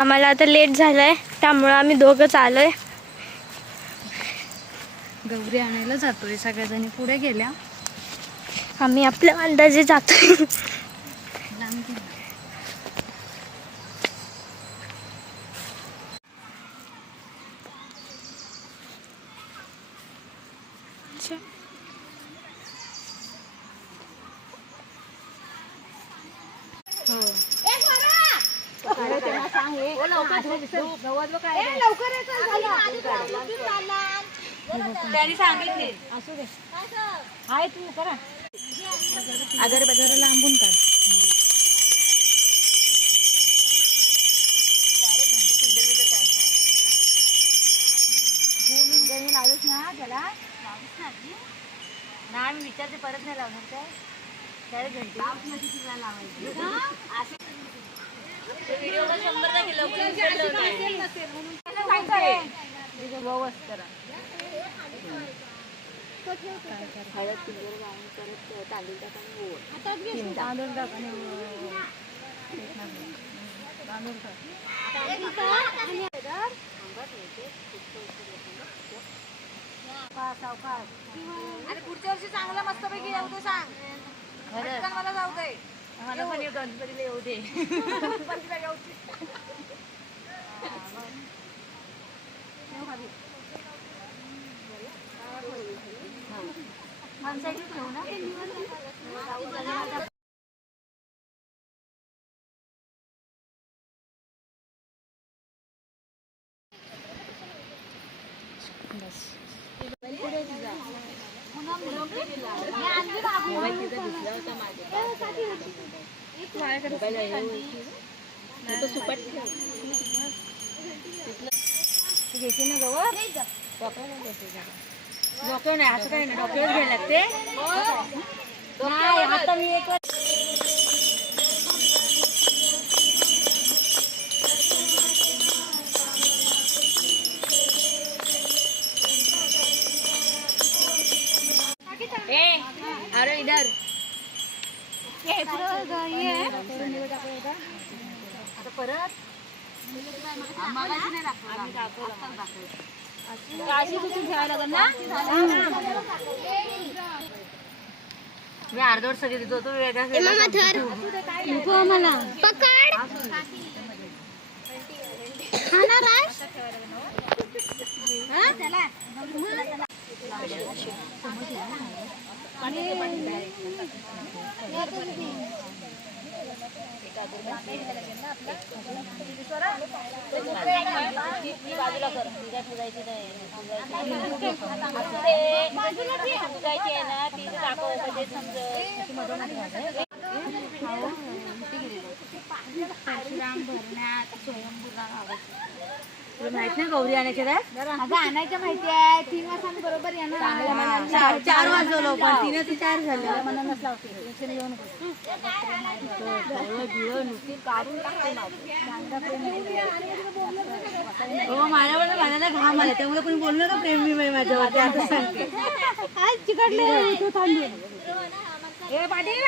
आम्हाला आता लेट झालंय त्यामुळं आम्ही दोघंच आलोय. गौरी आणायला जातोय सगळ्याजणी पुढे गेल्या. आम्ही आपल्या अंदाजे जातोय लांब घे. हो त्यांनी सांगितले. असू दे. आहे तू करा. अगर बजार लांबून काढ लावलंच ना त्याला. ना मी विचारते परत नाही लावणार काय? त्याला घंटी. तुला लावायची. व्हिडिओला केलं पण विचारलं होतं. व्यवस्थ करा हळद कुंकू लावून परत तांदूळ टाकाने ओळ तांदूळ टाकाने तांदूळ टाक आणि पुढच्या वर्षी चांगला मस्तपैकी येऊ दे सांग. मला जाऊ दे. मला पण हे गणपतीला येऊ दे गणपतीला येऊ दे. माणसाची ठेवू ना घेते ना गवर डोक्यावर नाही असं काही नाही डोक्यावर घ्यायला लागते. नाही आता मी एक दाखवलं. काशी कुठून लागेल ना मी अर्धवट सगळी देतो तो वेगळा मला पकड खाणार बाजूला कर तुझ्या ठेवायची नाही तुझायची आहे ना ती दाखव म्हणजे समज तुला माहीत नाही गौरी आणायच्या काय? अगं आणायचं माहिती आहे. तीन वाजता बरोबर येणार चार चार वाजवलो पण तिने ते चार झालं. म्हणूनच लावते टेन्शन घेऊ नको. हो माझ्यावर माझ्याला घाम आला त्यामुळे कोणी बोललं ना प्रेमी बाई माझ्यावरती? आता सांगते. ए पाटील.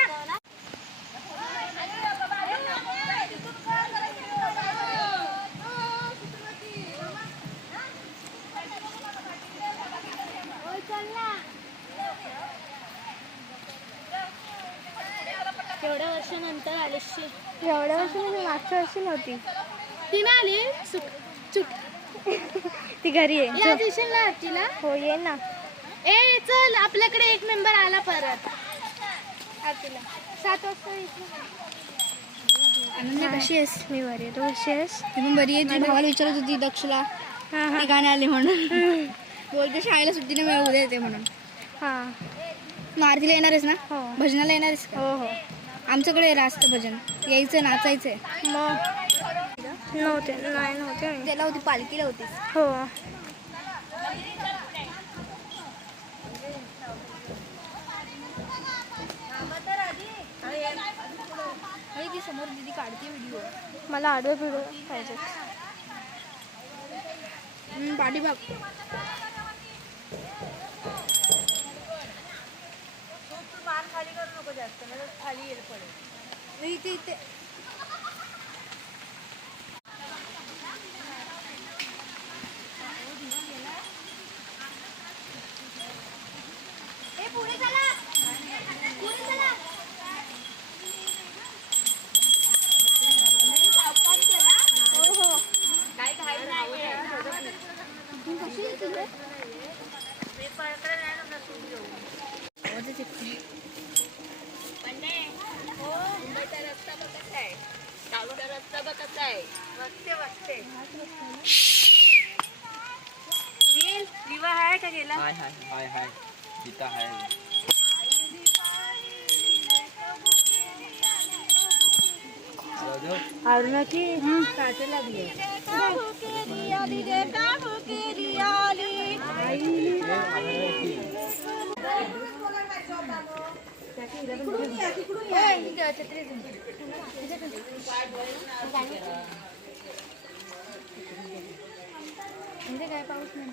एवढ्या वर्षानंतर आलीस एवढ्या वर्ष म्हणजे मागच्या वर्षी नव्हती. ती ना आली? चुक. ती घरी आहे दिवशीला आरतीला हो ये ना. ए चल आपल्याकडे एक मेंबर आला परत. आरतीला सात वाजता कशी आहेस? मी बरी आहे. तू कशी आहेस? पण बरी आहे. ती भावाला विचारत होती दक्षला. हां हां. ती गाणे आले म्हणून? बोलते शाळेला सुट्टीने वेळ उद्या येते म्हणून. हां. मग आरतीला येणारच ना? हो. भजनाला येणारच का? हो हो. आमच्याकडे रास्त भजन. यायचं नाचायचंय. मग? नव्हते नाही नव्हते. त्याला होती पालखीला होती. हो. ती समोर दिदी काढते व्हिडिओ मला आडवे पिडवे पाहिजे पाठीभाग जास्त मला खाली येईल पडेल इथे इथे ए, पुढे चला पुढे चला हो हो काय घाई नाही कशी आहे तुझं? मी पळकडे नाही ना नसून घेऊ हो मुंबईचा रस्ता बघ कसा आहे चालूचा रस्ता बघ कसा आहे वाजते वाजते नील दिवा आहे का गेला हाय हाय हाय हाय गीता हाय जाऊ अरुणाची काटे लागली. म्हणजे काय पाऊस नाही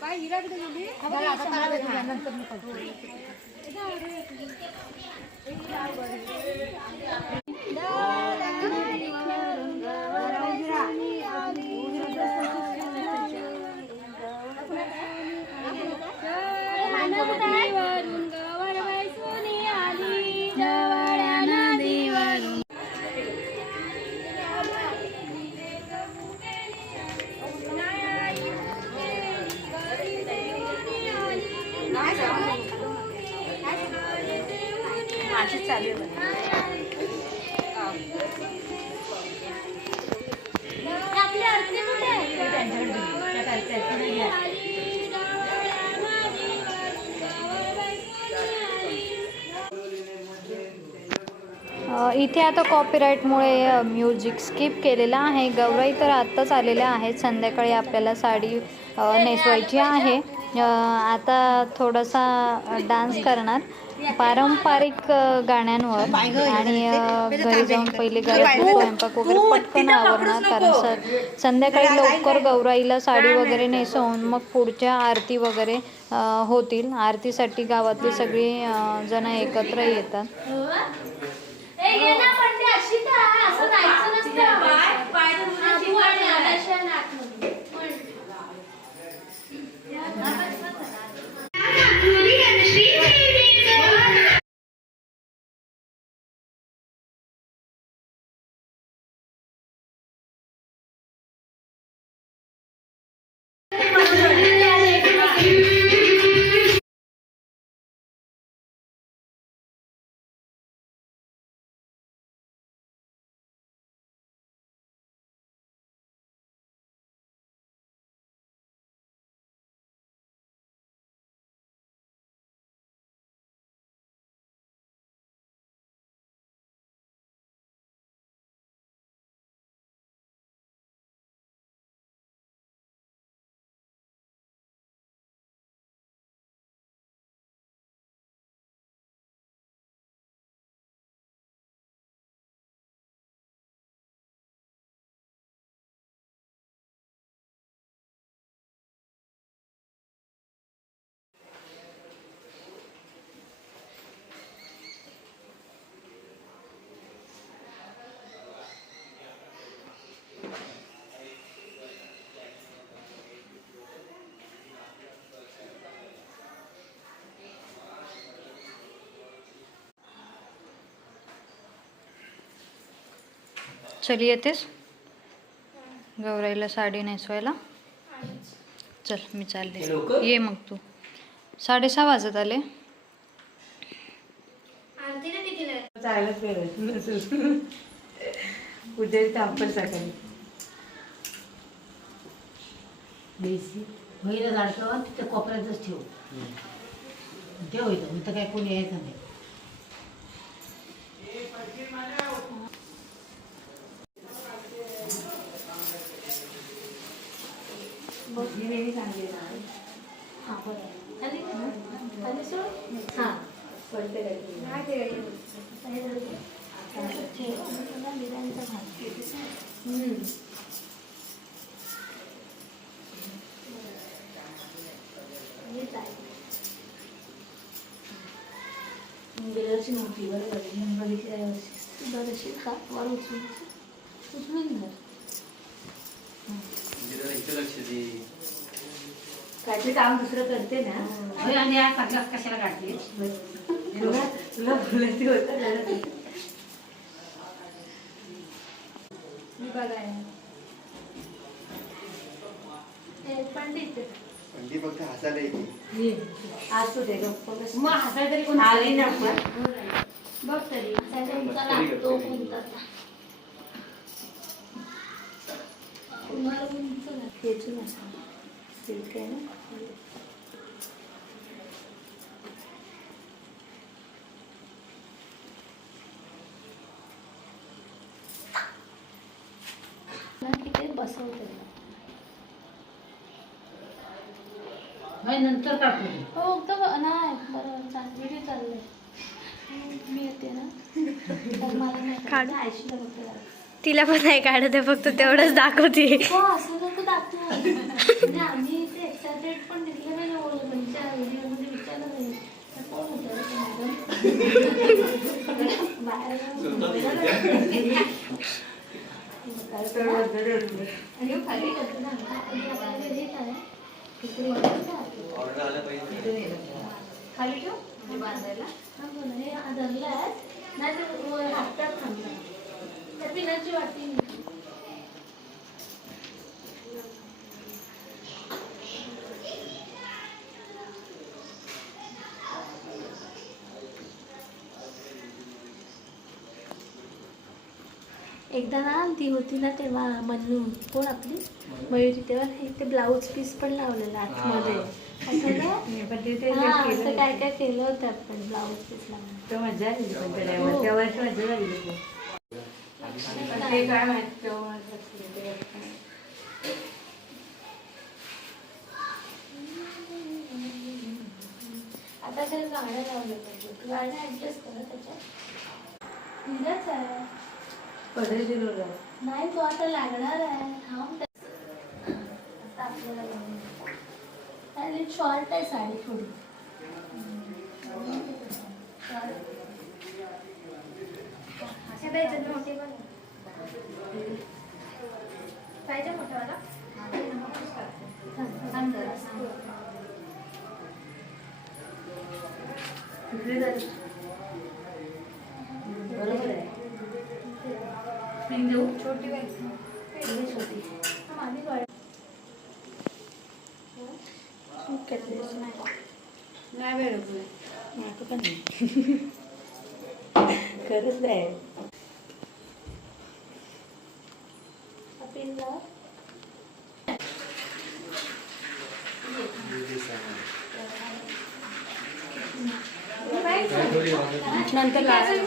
काय हिरा कुठे गेली माझी इथे आता कॉपीराईटमुळे म्युझिक स्किप केलेलं आहे. गौराई तर आत्ताच आलेल्या आहेत. संध्याकाळी आपल्याला साडी नेसवायची आहे. आता थोडासा डान्स करणार. पारंपरिक गाण्यांवर. आणि घरी जाऊन पहिले घरात स्वयंपाक वगैरे पटकन आवरणार कारण स संध्याकाळी लवकर गौराईला साडी वगैरे नेसवून मग पुढच्या आरती वगैरे होतील. आरतीसाठी गावातली सगळी जण एकत्र येतात. ए, ना पण ते अशी तर असं जायचं नसतं. चल येतेस? गौराईला साडी नेसवायला? चल मी चालले ये मग तू. साडेसहा वाजत आले? चालत उद्या तांपल सकाळी. तिथे कोपऱ्यातच ठेव. इथं. काय कोणी यायचं नाही. गेल्याची मोठी बरं बघितली बघितली दरशी खा वर उचलून उचलून धर इथं लक्ष दे काहीतरी काम दुसरं करते ना. होय, आणि आज सगळ्यात कशाला काढते तुला तुला बोलायचं होतं ना. मी बघाय हे पण ती फक्त हसायला येते. ये. आज तू दे गप्प बस. मग हसाय तरी कोण आली ना आपण. बघ तरी. त्यांचा उंच लागतो. असं सिल्क आहे ना ना तिथे बसवते होय, नंतर काढतो. हो तर नाही बरोबर चांगली चाललंय मी येते ना तर मला नाही काढ. तिला पण नाही काढत आहे फक्त तेवढंच दाखवते. हो खाली ठेव. बांधायला हा हे नाही तर हातात थांबलं वाटी एकदा ना ती होती ना तेव्हा मन्नू कोण आपली? मयुरी तेव्हा हे ते ब्लाऊज पीस पण लावलेलं आतमध्ये. हा, असं काय काय केलं होतं आपण ब्लाऊज पीस लावून. मजा आली. त्या वर्षी मजा झाली ते काय माहीत. आता त्याला गाड्या लावल्या पाहिजे. गाड्या ऍडजस्ट करा त्याच्यात. आहे. दिलो. नाही तो आता लागणार आहे. थांब आता आपल्याला लावून आणि शॉर्ट आहे साडी थोडी. पाहिजे मोठा कुठली झाली? बरोबर आहे देऊ छोटी छोटी नाही नाही वेळ नाही. खरंच आहे नंतर लावायला.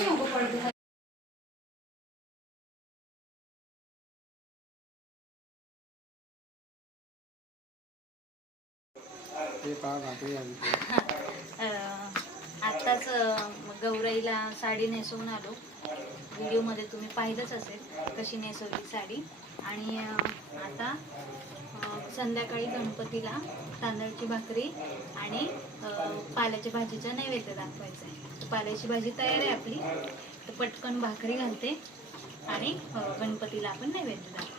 आत्ताच गौराईला साडी नेसवून आलो. व्हिडिओमध्ये तुम्ही पाहिलंच असेल कशी नेसवली साडी. आणि आता संध्याकाळी गणपतीला तांदळाची भाकरी आणि पाल्याच्या भाजीचा नैवेद्य दाखवायचा आहे. पाल्याची भाजी तयार आहे आपली. तर पटकन भाकरी घालते आणि गणपतीला आपण नैवेद्य दाखवतो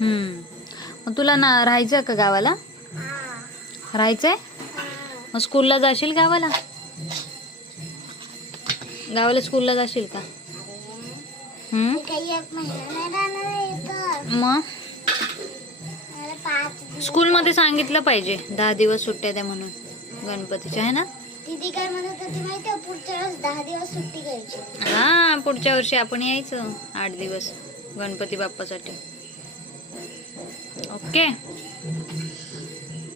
हम्म. मग तुला ना राहायचं का गावाला? राहायचंय? मग स्कूलला जाशील गावाला? गावाला स्कूलला जाशील का? हम्म. मग? स्कूलमध्ये सांगितलं पाहिजे. दहा दिवस सुट्ट्या द्या म्हणून. गणपतीच्या आहे ना? दीदी काय म्हणत होती माहिती पुढच्या वेळेस दहा दिवस सुट्टी घ्यायची. हा पुढच्या वर्षी आपण यायचं. आठ दिवस. गणपती बाप्पासाठी. ओके.